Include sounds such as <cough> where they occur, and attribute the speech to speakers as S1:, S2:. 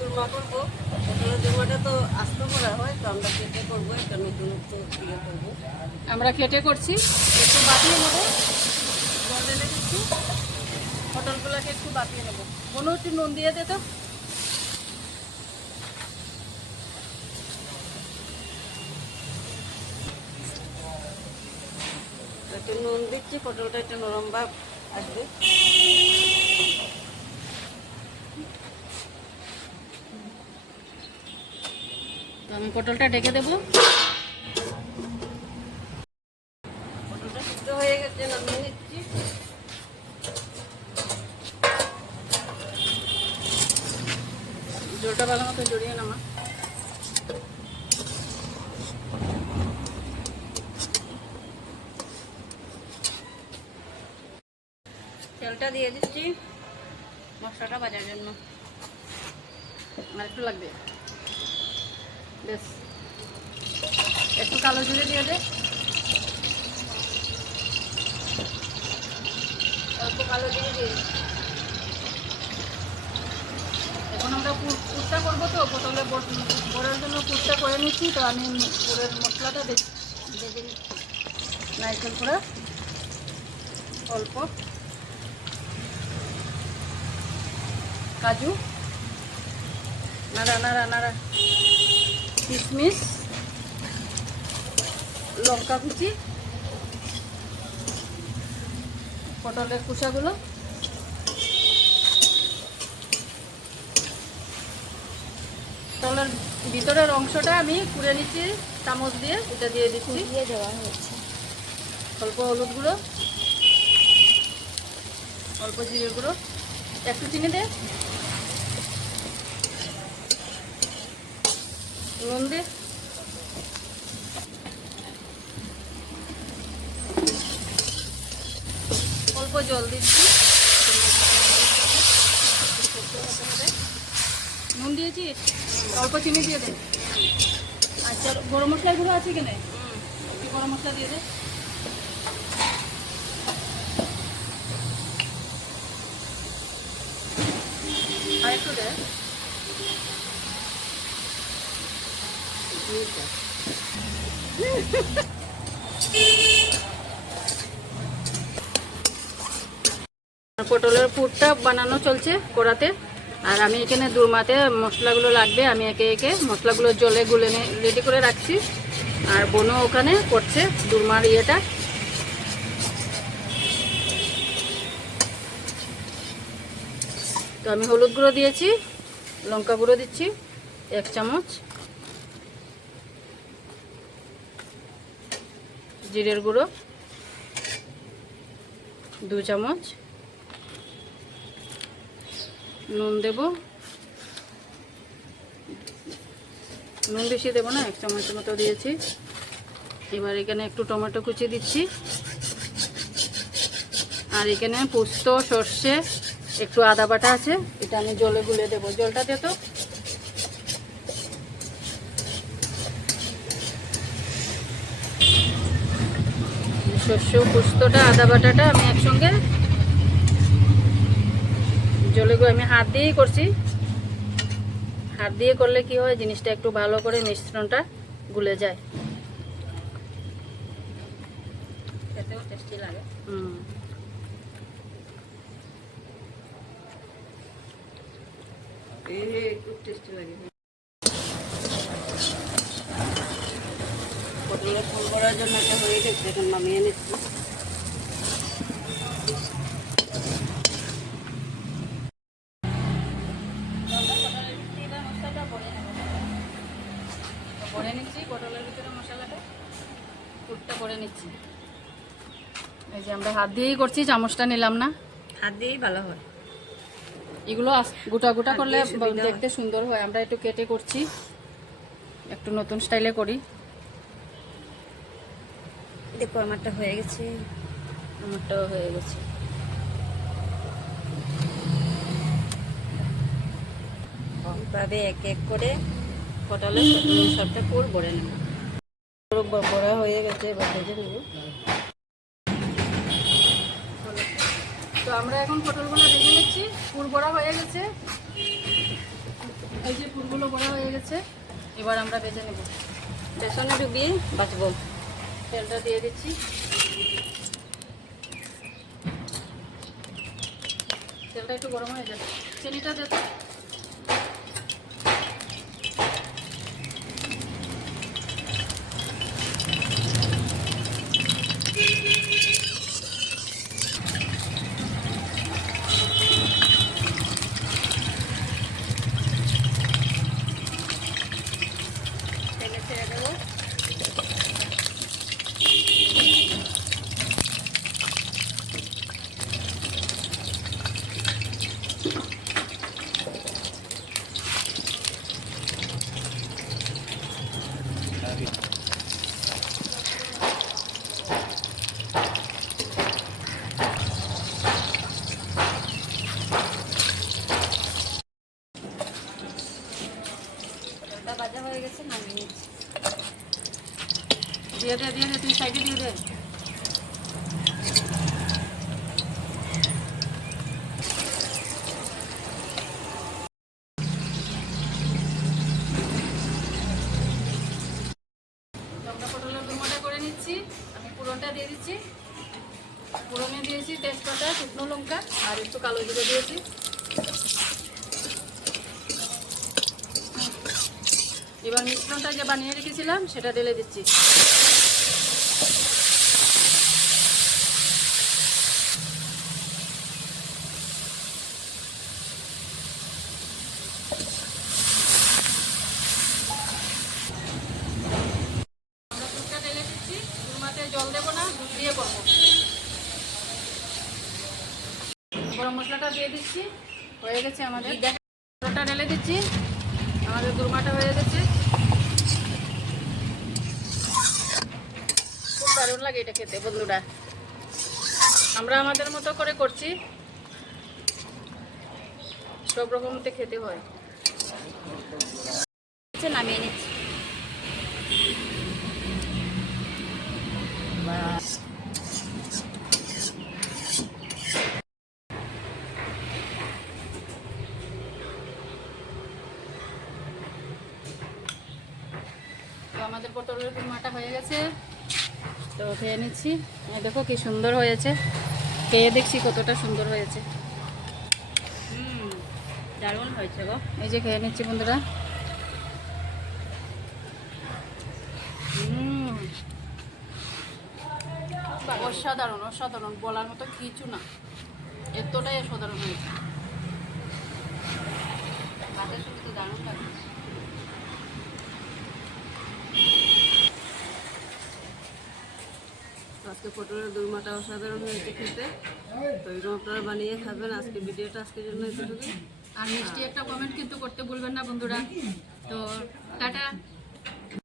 S1: দুর্মা করব। পটলের দুর্মাটা তো আস্ত করা হয় তো আমরা কেটে করব একটা নতুনত্ব ইয়ে করব।
S2: আমরা কেটে করছি একটু বাতিয়ে নেব। জল ঢেলে দিচ্ছি পটলগুলোকে একটু বাতিয়ে নেব। কোনো একটু নুন দিয়ে দে তো।
S1: একটু নুন দিচ্ছি পটলটা একটু নরম ভাব আসবে।
S2: তো আমি পটলটা ডেকে দেবো।
S1: পটলটা হয়ে গেছে
S2: ভালো মতো জড়িয়ে
S1: তেলটা দিয়ে দিচ্ছি
S2: মশলাটা বাজার জন্য। আর একটু লাগবে। বেশ। একটু কালো জিরে দিয়ে দে।
S1: অল্প কালো জিরে দিয়ে।
S2: এখন আমরা পুরটা করব তো পটলে বড়ার জন্য পুরটা করে নিচ্ছি, তো আমি পুরের মশলাটা দেখ- নিচ্ছি। নারকেল করে অল্প। কাজু। নাড়া নাড়া নাড়া। কিশমিশ লঙ্কা কুচি পটলের কুচাগুলো তলার ভিতরের অংশটা আমি কুড়ে নিচ্ছি চামচ দিয়ে এটা দিয়ে দিচ্ছি।
S3: দিয়ে দেওয়া হয়েছে।
S2: অল্প হলুদ গুঁড়ো অল্প জিরে গুঁড়ো একটু চিনি দে। নুন দে অল্প জল দিচ্ছি। নুন দিয়েছি, অল্প চিনি দিয়ে দে আচ্ছা গরম মশলা গুঁড়ো আছে কেন গরম মশলা দিয়ে দে। আর একটু দে। <laughs> পটলের পুরটা বানানো চলছে কড়াতে। আর আমি এখানে দুর্মাতে মশলাগুলো লাগবে, আমি একে একে মশলাগুলো জলে গুলে রেডি করে রাখছি। আর বোনও ওখানে করছে দুর্মার ইয়েটা। তো আমি হলুদ গুঁড়ো দিয়েছি, লঙ্কা গুঁড়ো দিচ্ছি, এক চামচ। জিরের গুঁড়ো, দু চামচ। নুন দেব। নুন বেশি দেবো না, এক চামচের মতো দিয়েছি। এবার এখানে একটু টমেটো কুচি দিচ্ছি। আর এখানে পোস্ত, সর্ষে, একটু আদা বাটা আছে, এটা আমি জলে গুলে দেবো। জলটা দে তো। শস্য পোস্তটা আদা বাটাটা আমি একসঙ্গে জলে আমি হাত দিয়েই করছি। হাত দিয়ে করলে কি হয় জিনিসটা একটু ভালো করে মিশ্রণটা গুলে যায়।
S1: খেতেও টেস্টি লাগে।
S2: হুম।
S1: টেস্টি লাগে। ফুল করার জন্য একটা হয়ে গেছে এখন নামিয়ে নিচ্ছি।
S2: করে নিচ্ছি পটলের ভিতরে মশলাটা। পুরটা করে নিচ্ছি। এই যে আমরা হাত দিয়েই করছি চামচটা নিলাম না।
S1: হাত দিয়েই ভালো হয়।
S2: এগুলো গোটা গোটা করলে। দেখতে সুন্দর হয়। আমরা একটু কেটে করছি। একটু নতুন স্টাইলে করি।
S1: দেখো, আমারটা হয়ে গেছে।
S2: আমারটাও হয়ে গেছে।
S1: এইভাবে এক এক করে পটলের সবটা ফুল ভরে নেব। বড়া হয়ে গেছে, এবার ভেজে নেব।
S2: তো আমরা এখন পটলগুলো ভেজে নিচ্ছি। পুর বড়া হয়ে গেছে। এই গেছে, এবার আমরা ভেজে নেব।
S1: বেসনে ডুবিয়ে বাঁচবো।
S2: তেলটা দিয়ে দিচ্ছি। তেলটা একটু গরম হয়ে যাবে চিনিটা দে তো।
S1: তেলে ছেড়ে দেবো তেলটা ভাজা হয়ে গেছে নামিয়ে নিচ্ছি
S2: দিয়ে দে দিয়ে দে, তুই সাইডে দিয়ে দে। পুরনটা দিয়ে দিচ্ছি। পুরনে দিয়েছি তেজপাতা, শুকনো লঙ্কা, আর একটু কালো জিরে দিয়েছি। এবার মিশ্রণটা যে বানিয়ে রেখেছিলাম, সেটা ঢেলে দিচ্ছি আমরা দুধটা ঢেলে দিচ্ছি দুমাতে জল দেবো না করব গরম মশলাটা দিয়ে দিচ্ছি হয়ে গেছে আমাদের দিচ্ছি আমাদের হয়ে গেছে খুব দারুণ লাগে এটা খেতে বন্ধুরা আমরা আমাদের মতো করে করছি। সব রকমতে খেতে হয়।
S1: নামিয়ে নিচ্ছি
S2: আমাদের পটলের কুরমাটা হয়ে গেছে। তো খেয়ে নিচ্ছি। দেখো কি সুন্দর হয়েছে। খেয়ে দেখছি কতটা সুন্দর হয়েছে।
S1: দারুণ হয়েছে গো।
S2: এই যে খেয়ে নিচ্ছি বন্ধুরা। অসাধারণ অসাধারণ। বলার মতো কিছু না। এতটাই অসাধারণ হয়েছে।
S1: ভাতের সঙ্গে তো দারুণ লাগে
S3: আজকে পটলের দুর্মাটা অসাধারণ হয়েছে খেতে। তো এরকম আপনারা বানিয়ে খাবেন। আজকে ভিডিওটা আজকের জন্য এতটুকুই।
S2: আর মিষ্টি একটা কমেন্ট কিন্তু করতে ভুলবেন না বন্ধুরা। তো টাটা।